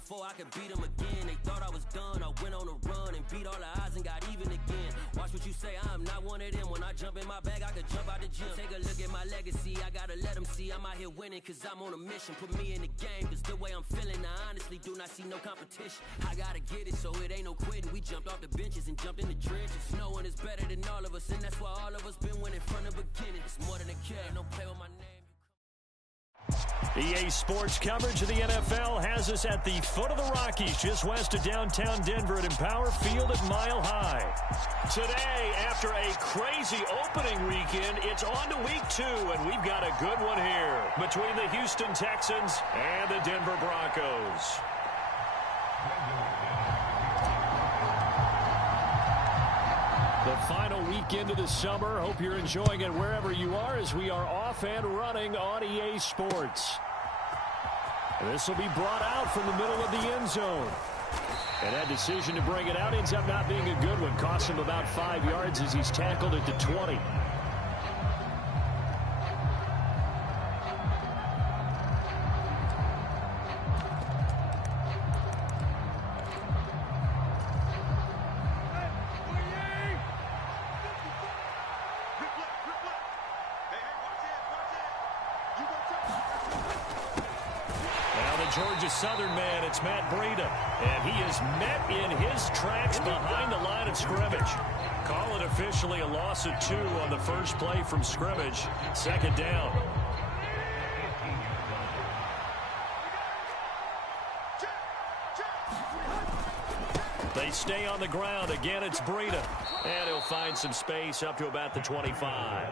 before I could beat them again. They thought I was done, I went on a run and beat all the odds and got even again. Watch what you say, I'm not one of them. When I jump in my bag, I could jump out the gym. Take a look at my legacy, I gotta let them see I'm out here winning, cause I'm on a mission. Put me in the game, cause the way I'm feeling, I honestly do not see no competition. I gotta get it, so it ain't no quitting. We jumped off the benches and jumped in the trenches. No one is better than all of us, and that's why all of us been winning from the beginning. It's more than a care, no play with my name. EA Sports coverage of the NFL has us at the foot of the Rockies, just west of downtown Denver at Empower Field at Mile High. Today, after a crazy opening weekend, it's on to week 2, and we've got a good one here between the Houston Texans and the Denver Broncos. The final weekend of the summer. Hope you're enjoying it wherever you are as we are off and running on EA Sports. This will be brought out from the middle of the end zone. And that decision to bring it out ends up not being a good one. Cost him about 5 yards as he's tackled at the 20. Georgia Southern man, it's Matt Breida, and he is met in his tracks behind the line of scrimmage. Call it officially a loss of 2 on the first play from scrimmage. Second down. They stay on the ground. Again, it's Breida, and he'll find some space up to about the 25.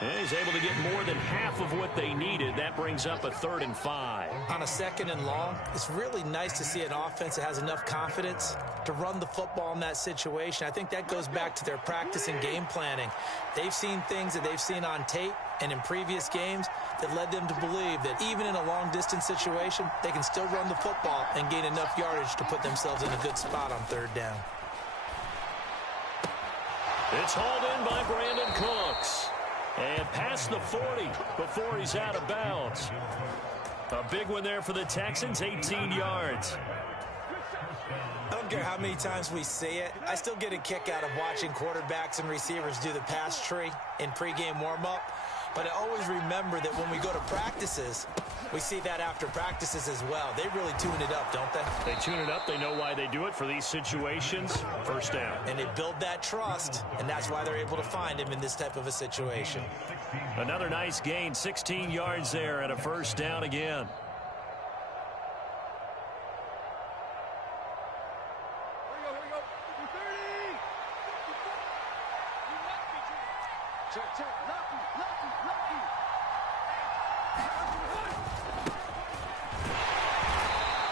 And he's able to get more than half of what they needed. That brings up a 3rd and 5. On a 2nd and long, it's really nice to see an offense that has enough confidence to run the football in that situation. I think that goes back to their practice and game planning. They've seen things that they've seen on tape and in previous games that led them to believe that even in a long-distance situation, they can still run the football and gain enough yardage to put themselves in a good spot on 3rd down. It's hauled in by Brandon Cooks. And past the 40 before he's out of bounds. A big one there for the Texans, 18 yards. I don't care how many times we see it. I still get a kick out of watching quarterbacks and receivers do the pass tree in pregame warm-up. But I always remember that when we go to practices, we see that after practices as well. They really tune it up, don't they? They tune it up. They know why they do it for these situations. First down. And they build that trust, and that's why they're able to find him in this type of a situation. Another nice gain, 16 yards there and a first down again.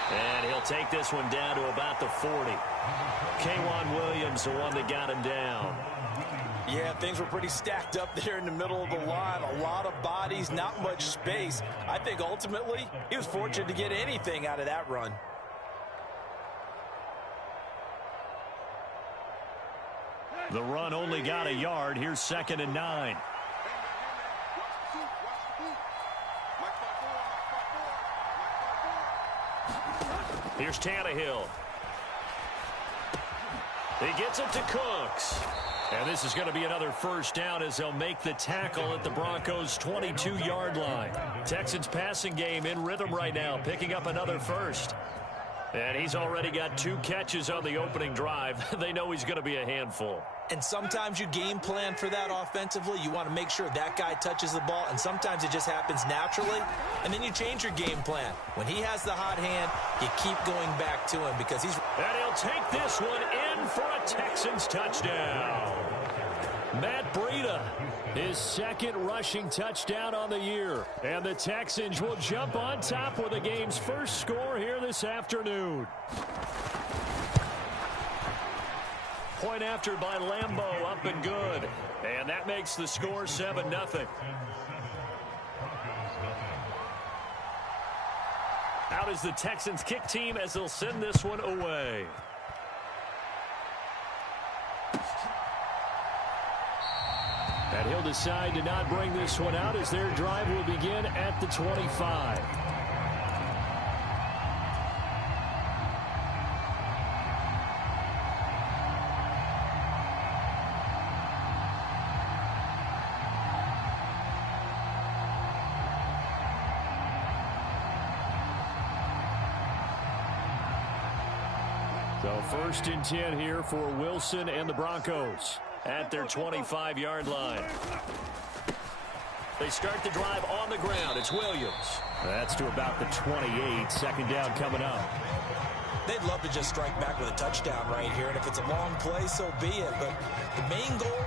And he'll take this one down to about the 40. K'Wan Williams, the one that got him down. Yeah, things were pretty stacked up there in the middle of the line. A lot of bodies, not much space. I think ultimately he was fortunate to get anything out of that run. The run only got a yard. Here's 2nd and 9. Here's Tannehill. He gets it to Cooks. And this is going to be another first down as they'll make the tackle at the Broncos' 22-yard line. Texans passing game in rhythm right now, picking up another first. And he's already got 2 catches on the opening drive. They know he's going to be a handful. And sometimes you game plan for that offensively. You want to make sure that guy touches the ball, and sometimes it just happens naturally, and then you change your game plan. When he has the hot hand, you keep going back to him because he's... And he'll take this one in for a Texans touchdown. Matt Breida, his 2nd rushing touchdown on the year. And the Texans will jump on top with the game's first score here this afternoon. Point after by Lambeau, up and good. And that makes the score 7-0. Out is the Texans kick team as they'll send this one away. And he'll decide to not bring this one out as their drive will begin at the 25. So 1st and 10 here for Wilson and the Broncos at their 25-yard line. They start the drive on the ground. It's Williams. That's to about the 28. 2nd down coming up. They'd love to just strike back with a touchdown right here, and if it's a long play, so be it. But the main goal,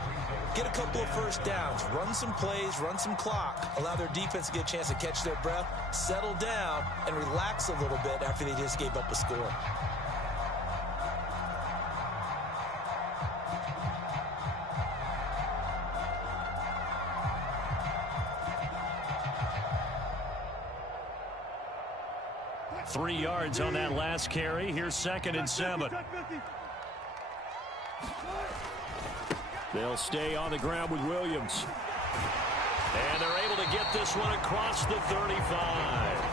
get a couple of first downs, run some plays, run some clock, allow their defense to get a chance to catch their breath, settle down, and relax a little bit after they just gave up a score. Three yards on that last carry. Here's 2nd and 7. They'll stay on the ground with Williams. And they're able to get this one across the 35.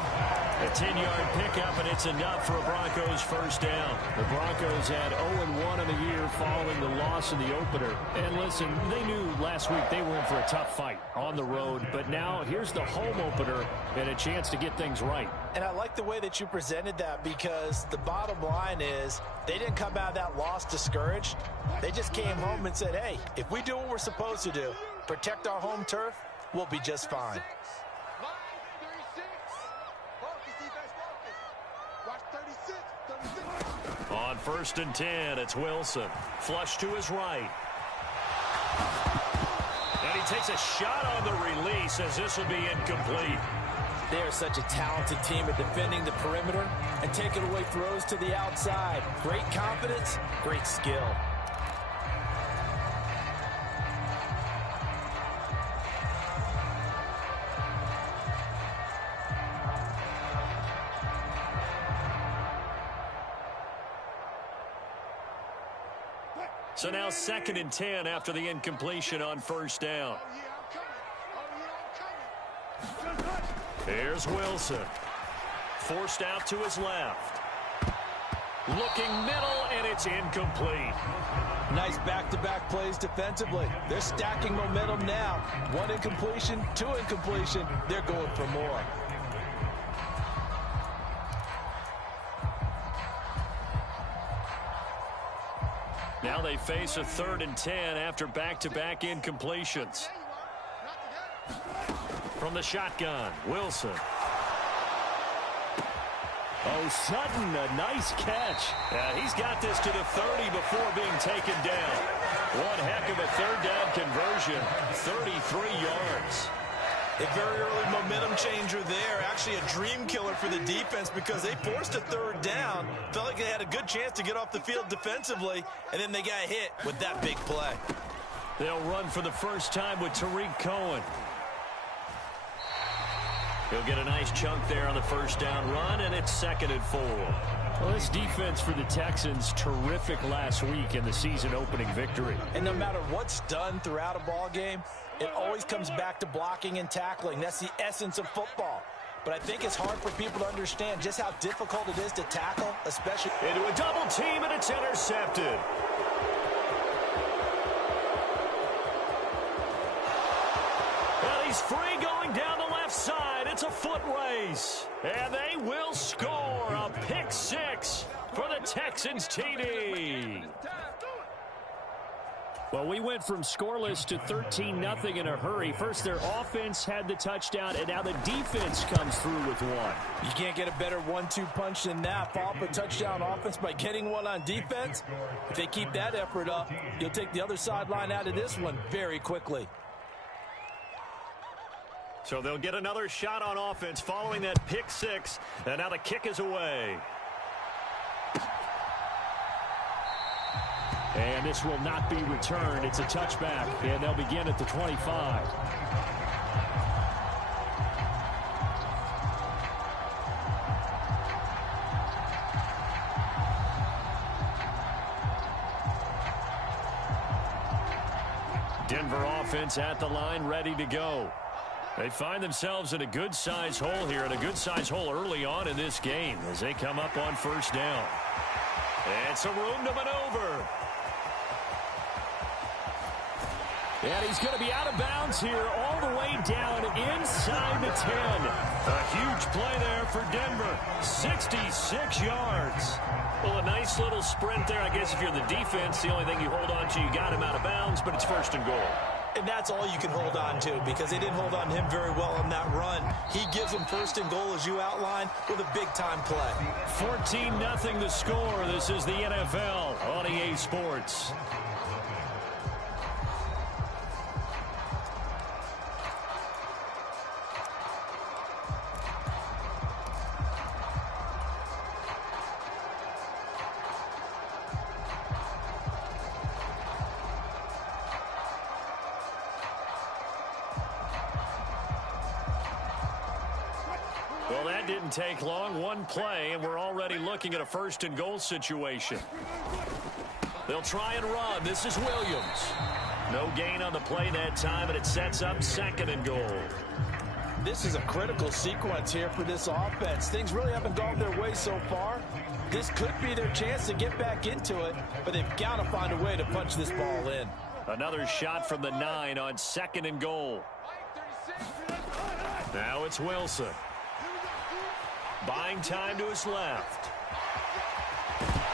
A 10-yard pickup, and it's enough for a Broncos 1st down. The Broncos had 0-1 in the year following the loss in the opener. And listen, they knew last week they were in for a tough fight on the road. But now here's the home opener and a chance to get things right. And I like the way that you presented that, because the bottom line is they didn't come out of that loss discouraged. They just came home and said, hey, if we do what we're supposed to do, protect our home turf, we'll be just fine. On 1st and 10, it's Wilson. Flush to his right. And he takes a shot on the release as this will be incomplete. They are such a talented team at defending the perimeter and taking away throws to the outside. Great confidence, great skill. So now 2nd and 10 after the incompletion on 1st down. Here's Wilson. Forced out to his left. Looking middle, and it's incomplete. Nice back-to-back plays defensively. They're stacking momentum now. 1 incompletion, 2 incompletion. They're going for more. Now they face a 3rd and 10 after back-to-back incompletions. From the shotgun, Wilson. Oh, Sutton, a nice catch. He's got this to the 30 before being taken down. One heck of a 3rd down conversion, 33 yards. A very early momentum changer there. Actually a dream killer for the defense, because they forced a 3rd down. Felt like they had a good chance to get off the field defensively, and then they got hit with that big play. They'll run for the first time with Tariq Cohen. He'll get a nice chunk there on the 1st down run, and it's 2nd and 4. Well, this defense for the Texans, terrific last week in the season-opening victory. And no matter what's done throughout a ball game, it always comes back to blocking and tackling. That's the essence of football. But I think it's hard for people to understand just how difficult it is to tackle, especially into a double team, and it's intercepted. Well, he's free going down the left side. It's a foot race. And they will score a pick 6 for the Texans TD. Well, we went from scoreless to 13-0 in a hurry. First, their offense had the touchdown, and now the defense comes through with one. You can't get a better 1-2 punch than that. Follow up a touchdown offense by getting one on defense. If they keep that effort up, you'll take the other sideline out of this one very quickly. So they'll get another shot on offense following that pick 6, and now the kick is away. And this will not be returned. It's a touchback, and they'll begin at the 25. Denver offense at the line, ready to go. They find themselves in a good-sized hole here, and a good-sized hole early on in this game as they come up on 1st down. And some room to maneuver. And he's going to be out of bounds here all the way down inside the 10. A huge play there for Denver. 66 yards. Well, a nice little sprint there. I guess if you're the defense, the only thing you hold on to, you got him out of bounds, but it's first and goal. And that's all you can hold on to because they didn't hold on to him very well on that run. He gives them first and goal, as you outlined, with a big-time play. 14-0 the score. This is the NFL on EA Sports. Well, that didn't take long. One play, and we're already looking at a first and goal situation. They'll try and run. This is Williams. No gain on the play that time, and it sets up second and goal. This is a critical sequence here for this offense. Things really haven't gone their way so far. This could be their chance to get back into it, but they've got to find a way to punch this ball in. Another shot from the 9 on second and goal. Now it's Wilson. Buying time to his left.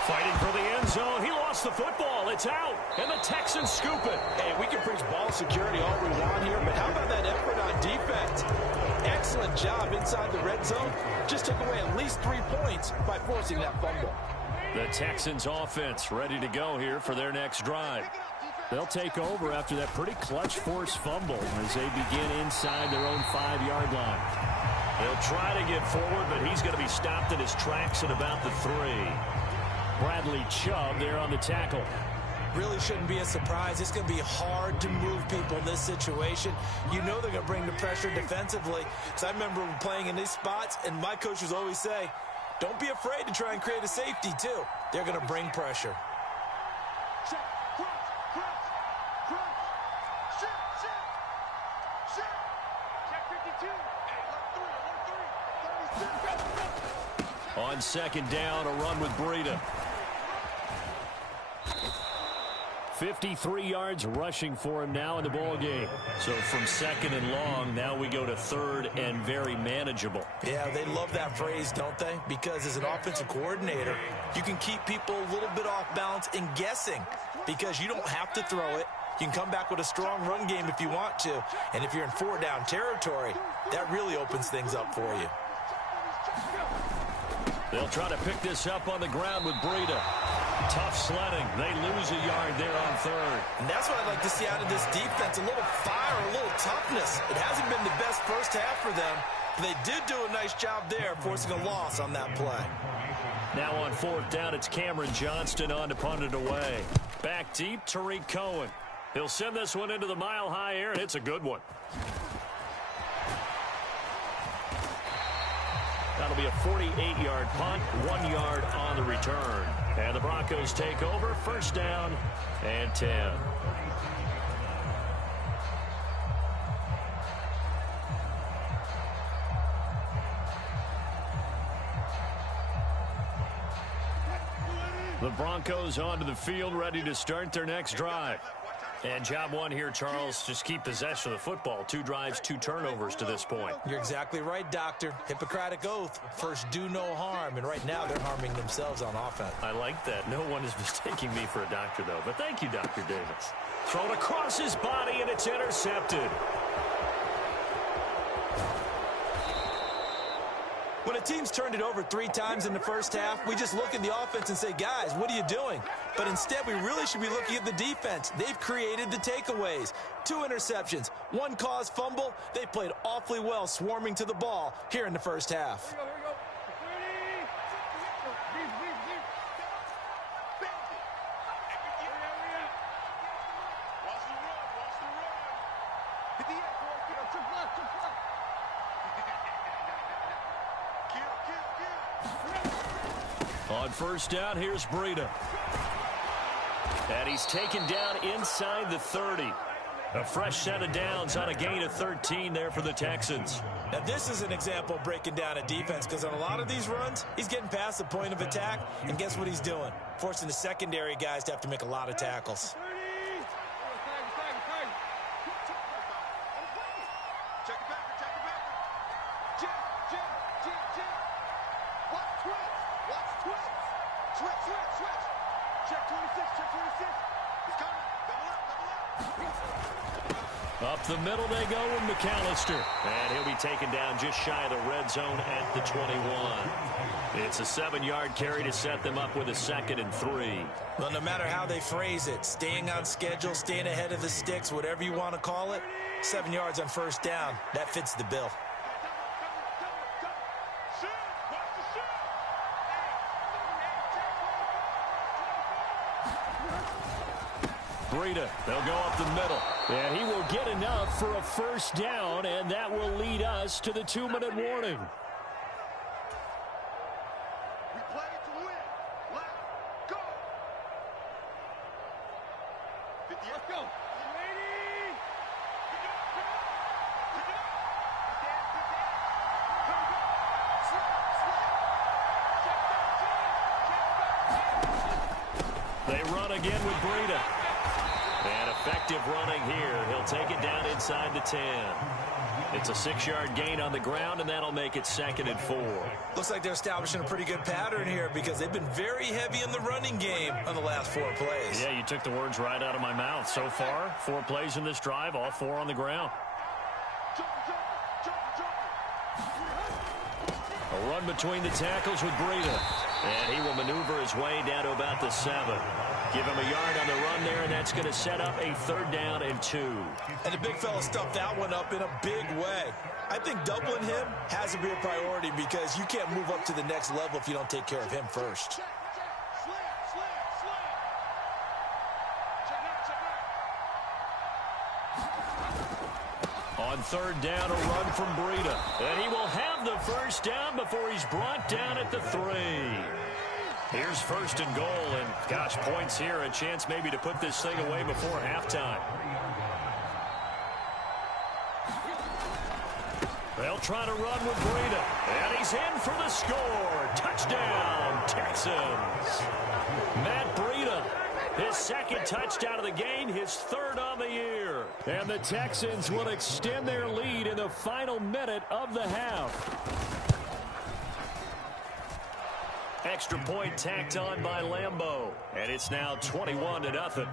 Fighting for the end zone. He lost the football. It's out. And the Texans scoop it. Hey, we can preach ball security all we want here, but how about that effort on defense? Excellent job inside the red zone. Just took away at least 3 points by forcing that fumble. The Texans offense ready to go here for their next drive. They'll take over after that pretty clutch forced fumble as they begin inside their own 5-yard line. They'll try to get forward, but he's going to be stopped in his tracks at about the 3. Bradley Chubb there on the tackle. Really shouldn't be a surprise. It's going to be hard to move people in this situation. You know they're going to bring the pressure defensively. So I remember playing in these spots, and my coaches always say, don't be afraid to try and create a safety, too. They're going to bring pressure. On second down, a run with Breida. 53 yards rushing for him now in the ball game. So from second and long, now we go to third and very manageable. Yeah, they love that phrase, don't they? Because as an offensive coordinator, you can keep people a little bit off balance and guessing because you don't have to throw it. You can come back with a strong run game if you want to. And if you're in 4-down territory, that really opens things up for you. They'll try to pick this up on the ground with Breida. Tough sledding. They lose a yard there on third. And that's what I'd like to see out of this defense. A little fire, a little toughness. It hasn't been the best first half for them. But they did do a nice job there, forcing a loss on that play. Now on fourth down, it's Cameron Johnston on to punt it away. Back deep, Tariq Cohen. He'll send this one into the mile-high air, and it's a good one. That'll be a 48-yard punt, 1 yard on the return. And the Broncos take over, first down and 10. The Broncos onto the field, ready to start their next drive. And job one here, Charles, just keep possession of the football. 2 drives, 2 turnovers to this point. You're exactly right, Doctor. Hippocratic oath. First, do no harm. And right now, they're harming themselves on offense. I like that. No one is mistaking me for a doctor, though. But thank you, Dr. Davis. Thrown across his body, and it's intercepted. When a team's turned it over 3 times in the first half, we just look at the offense and say, guys, what are you doing? But instead, we really should be looking at the defense. They've created the takeaways. 2 interceptions, 1 caused fumble. They played awfully well swarming to the ball here in the first half. On first down, here's Breida. And he's taken down inside the 30. A fresh set of downs on a gain of 13 there for the Texans. Now, this is an example of breaking down a defense because on a lot of these runs, he's getting past the point of attack, and guess what he's doing? Forcing the secondary guys to have to make a lot of tackles. Up the middle they go with McAllister. And he'll be taken down just shy of the red zone at the 21. It's a 7-yard carry to set them up with a 2nd and 3. Well, no matter how they phrase it, staying on schedule, staying ahead of the sticks, whatever you want to call it, 7 yards on first down, that fits the bill. Breida, they'll go up the middle. And he will get enough for a first down, and that will lead us to the 2-minute warning. We play to win. Let's go. 50, let's go. They run again with Breida. And effective running here. He'll take it down inside the 10. It's a 6-yard gain on the ground, and that'll make it 2nd and 4. Looks like they're establishing a pretty good pattern here because they've been very heavy in the running game on the last 4 plays. Yeah, you took the words right out of my mouth. So far, 4 plays in this drive, all 4 on the ground. A run between the tackles with Breida. And he will maneuver his way down to about the 7. Give him a yard on the run there, and that's going to set up a 3rd down and 2. And the big fella stuffed that one up in a big way. I think doubling him has to be a priority because you can't move up to the next level if you don't take care of him first. On 3rd down, a run from Breida. And he will have the first down before he's brought down at the 3. Here's 1st and goal, and gosh, points here, a chance maybe to put this thing away before halftime. They'll try to run with Breida, and he's in for the score. Touchdown, Texans. Matt Breida, his 2nd touchdown of the game, his 3rd on the year. And the Texans will extend their lead in the final minute of the half. Extra point tacked on by Lambeau. And it's now 21-0.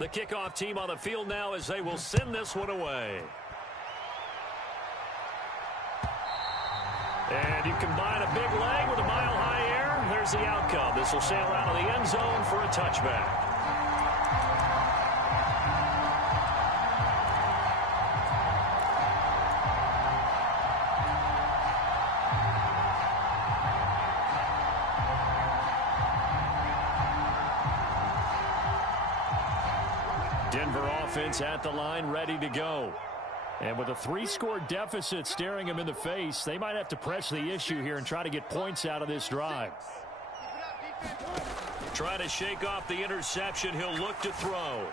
The kickoff team on the field now as they will send this one away. And you combine a big leg with a mile-high air. There's the outcome. This will sail out of the end zone for a touchback. Denver offense at the line, ready to go. And with a 3-score deficit staring him in the face, they might have to press the issue here and try to get points out of this drive. Try to shake off the interception. He'll look to throw.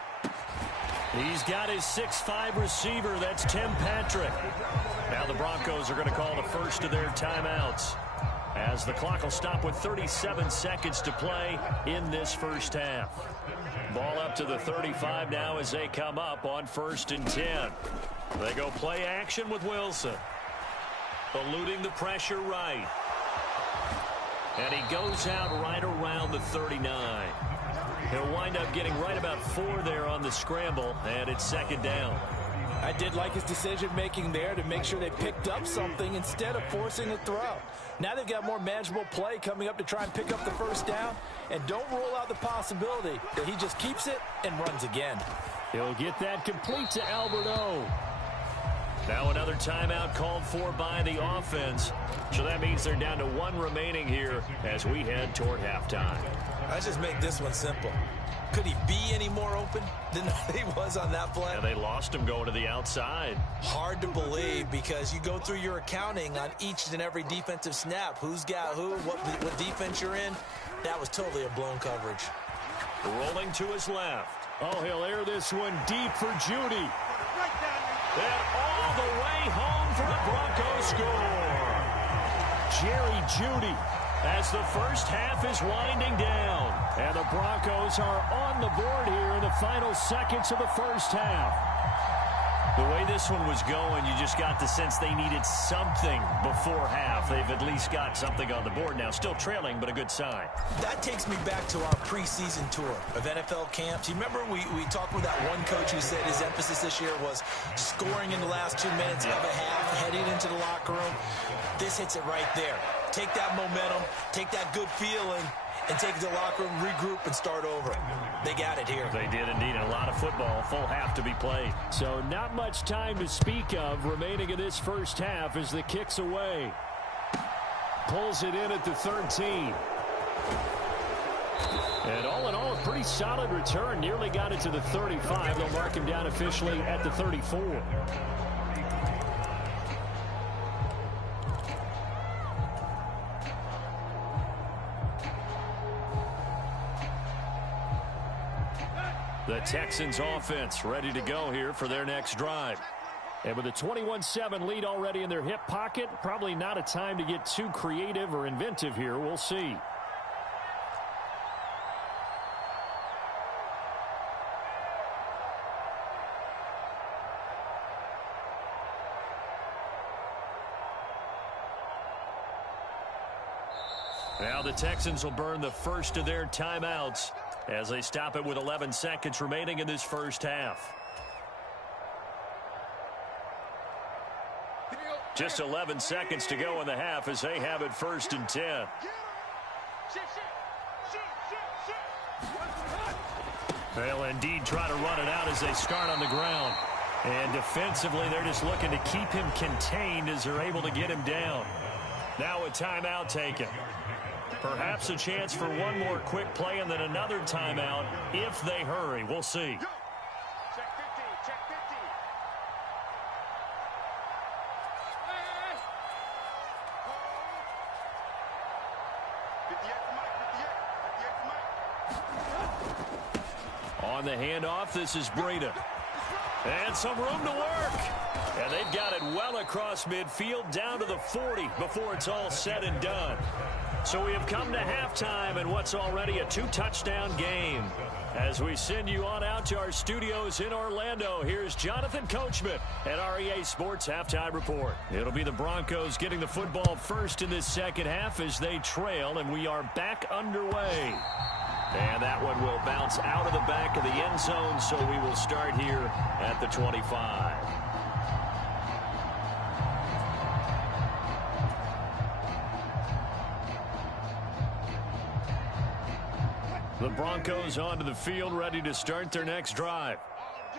He's got his 6'5 receiver. That's Tim Patrick. Now the Broncos are going to call the first of their timeouts, as the clock will stop with 37 seconds to play in this first half. Ball up to the 35 now as they come up on 1st and 10. They go play action with Wilson. Eluding the pressure right. And he goes out right around the 39. He'll wind up getting right about 4 there on the scramble, and it's 2nd down. I did like his decision-making there to make sure they picked up something instead of forcing a throw. Now they've got more manageable play coming up to try and pick up the first down, and don't rule out the possibility that he just keeps it and runs again. He'll get that complete to Alberto. Now another timeout called for by the offense. So that means they're down to 1 remaining here as we head toward halftime. Let's just make this one simple. Could he be any more open than he was on that play? Yeah, they lost him going to the outside. Hard to believe because you go through your accounting on each and every defensive snap. Who's got who, what defense you're in. That was totally a blown coverage. Rolling to his left. Oh, he'll air this one deep for Judy. And all the way home for a Bronco score. Jerry Judy, as the first half is winding down. And the Broncos are on the board here in the final seconds of the first half. The way this one was going, you just got the sense they needed something before half. They've at least got something on the board now. Still trailing, but a good sign. That takes me back to our preseason tour of NFL camps. You remember we talked with that one coach who said his emphasis this year was scoring in the last 2 minutes of a half, heading into the locker room. This hits it right there. Take that momentum, take that good feeling, and take it to the locker room, regroup, and start over. They got it here. They did indeed. A lot of football, full half to be played. So not much time to speak of remaining in this first half as the kick's away. Pulls it in at the 13. And all in all, a pretty solid return. Nearly got it to the 35. They'll mark him down officially at the 34. The Texans offense ready to go here for their next drive. And with a 21-7 lead already in their hip pocket, probably not a time to get too creative or inventive here. We'll see. Now the Texans will burn the first of their timeouts as they stop it with 11 seconds remaining in this first half. Just 11 seconds to go in the half as they have it 1st and 10. They'll indeed try to run it out as they start on the ground. And defensively, they're just looking to keep him contained as they're able to get him down. Now a timeout taken. Perhaps a chance for one more quick play and then another timeout if they hurry. We'll see. Check 50, check 50. On the handoff, this is Breida. And some room to work. And they've got it well across midfield down to the 40 before it's all said and done. So we have come to halftime in what's already a 2-touchdown game. As we send you on out to our studios in Orlando, here's Jonathan Coachman at REA Sports Halftime Report. It'll be the Broncos getting the football first in this second half as they trail, and we are back underway. And that one will bounce out of the back of the end zone, so we will start here at the 25. The Broncos onto the field, ready to start their next drive.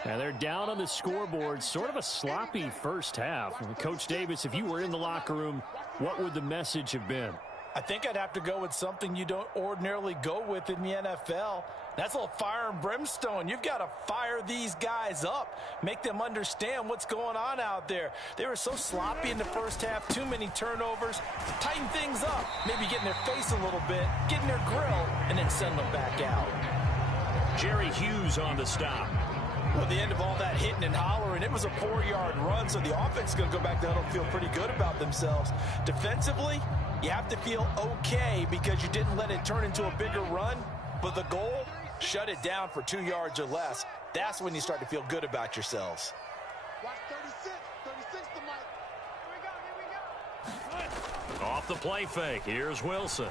And they're down on the scoreboard. Sort of a sloppy first half. Coach Davis, if you were in the locker room, what would the message have been? I think I'd have to go with something you don't ordinarily go with in the NFL. That's a little fire and brimstone. You've got to fire these guys up, make them understand what's going on out there. They were so sloppy in the first half, too many turnovers. Tighten things up, maybe get in their face a little bit, get in their grill, and then send them back out. Jerry Hughes on the stop. Well, at the end of all that hitting and hollering, it was a 4-yard run, so the offense is going to go back down and feel pretty good about themselves. Defensively, you have to feel okay because you didn't let it turn into a bigger run, but the goal, shut it down for 2 yards or less. That's when you start to feel good about yourselves. Watch 36 to Mike. Here we go. Off the play fake, here's Wilson.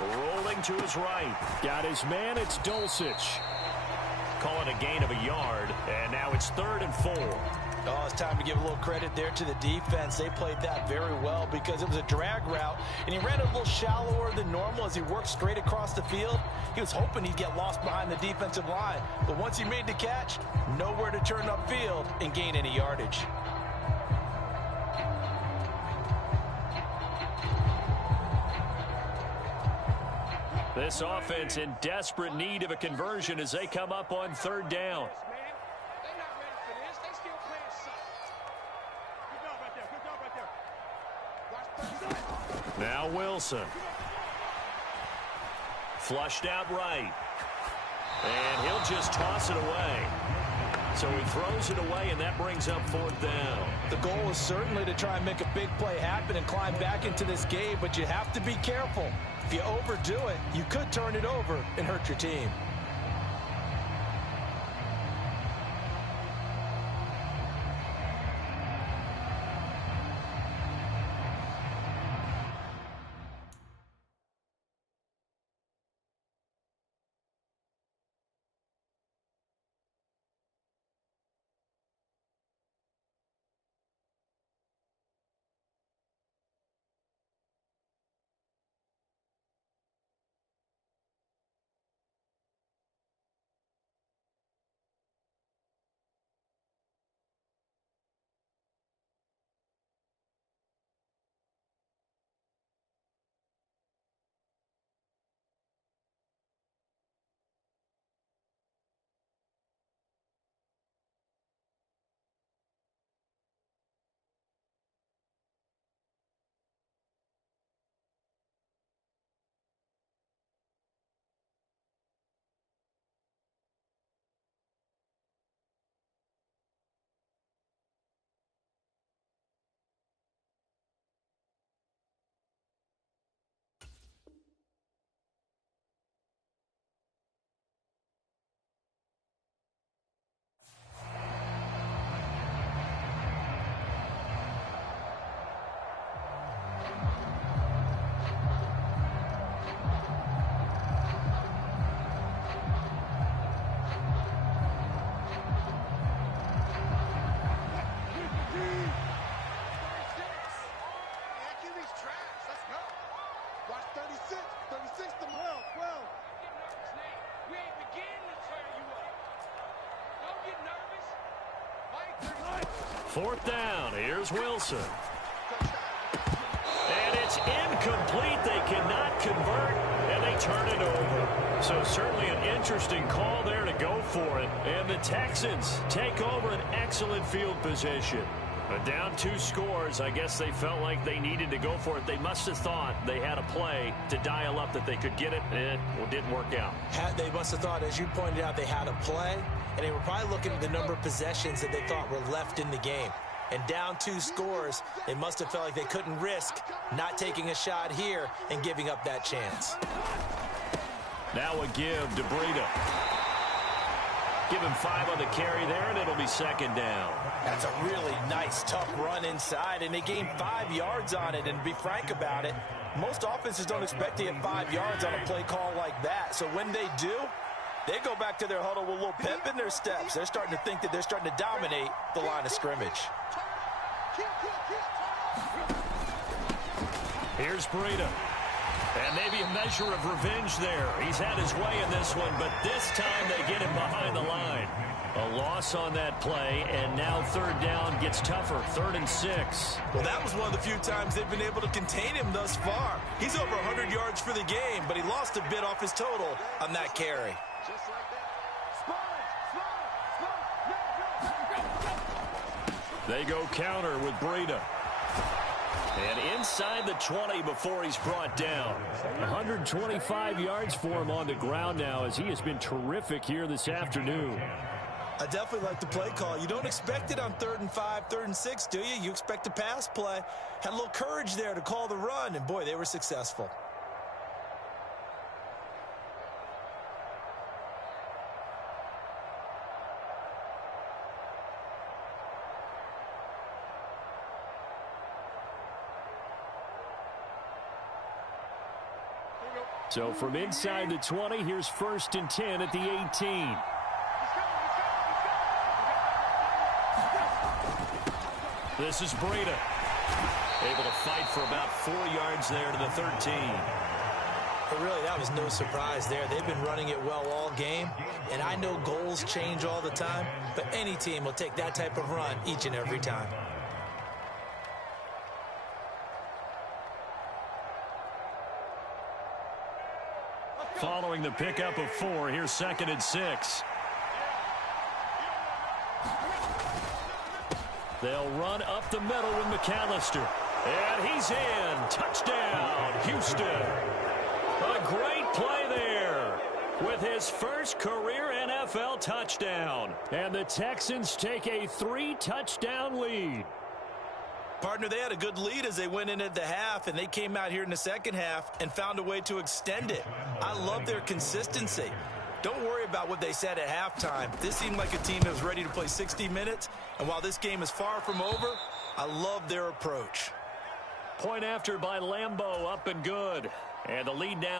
Rolling to his right. Got his man, it's Dulcich. Call it a gain of a yard, and now it's 3rd and 4. Oh, it's time to give a little credit there to the defense. They played that very well because it was a drag route, and he ran a little shallower than normal as he worked straight across the field. He was hoping he'd get lost behind the defensive line, but once he made the catch, nowhere to turn upfield and gain any yardage. This offense in desperate need of a conversion as they come up on 3rd down. Now Wilson. Flushed out right. And he'll just toss it away. So he throws it away, and that brings up 4th down. The goal is certainly to try and make a big play happen and climb back into this game, but you have to be careful. If you overdo it, you could turn it over and hurt your team. Fourth down. Here's Wilson. And it's incomplete. They cannot convert, and they turn it over. So certainly an interesting call there to go for it. And the Texans take over an excellent field position. But down 2 scores, I guess they felt like they needed to go for it. They must have thought they had a play to dial up that they could get it, and it didn't work out. They must have thought, as you pointed out, they had a play, and they were probably looking at the number of possessions that they thought were left in the game. And down 2 scores, they must have felt like they couldn't risk not taking a shot here and giving up that chance. Now a give to Breida. Give him 5 on the carry there, and it'll be second down. That's a really nice, tough run inside, and they gained 5 yards on it. And to be frank about it, most offenses don't expect to get 5 yards on a play call like that. So when they do, they go back to their huddle with a little pep in their steps. They're starting to think that they're starting to dominate the line of scrimmage. Here's Breida. And maybe a measure of revenge there. He's had his way in this one, but this time they get him behind the line. A loss on that play, and now third down gets tougher. 3rd and 6. Well, that was one of the few times they've been able to contain him thus far. He's over 100 yards for the game, but he lost a bit off his total on that carry. They go counter with Breida. And inside the 20 before he's brought down. 125 yards for him on the ground now, as he has been terrific here this afternoon. I definitely like the play call. You don't expect it on 3rd and 5, 3rd and 6, do you? You expect a pass play. Had a little courage there to call the run, and boy, they were successful. So from inside the 20, here's 1st and 10 at the 18. This is Breida. Able to fight for about 4 yards there to the 13. But really, that was no surprise there. They've been running it well all game, and I know goals change all the time, but any team will take that type of run each and every time. Following the pickup of 4, here's 2nd and 6. They'll run up the middle with McAllister. And he's in. Touchdown, Houston. A great play there with his first career NFL touchdown. And the Texans take a 3-touchdown lead. Partner, they had a good lead as they went into the half, and they came out here in the second half and found a way to extend it. I love their consistency. Don't worry about what they said at halftime. This seemed like a team that was ready to play 60 minutes, and while this game is far from over, I love their approach. Point after by Lambeau, up and good. And the lead now.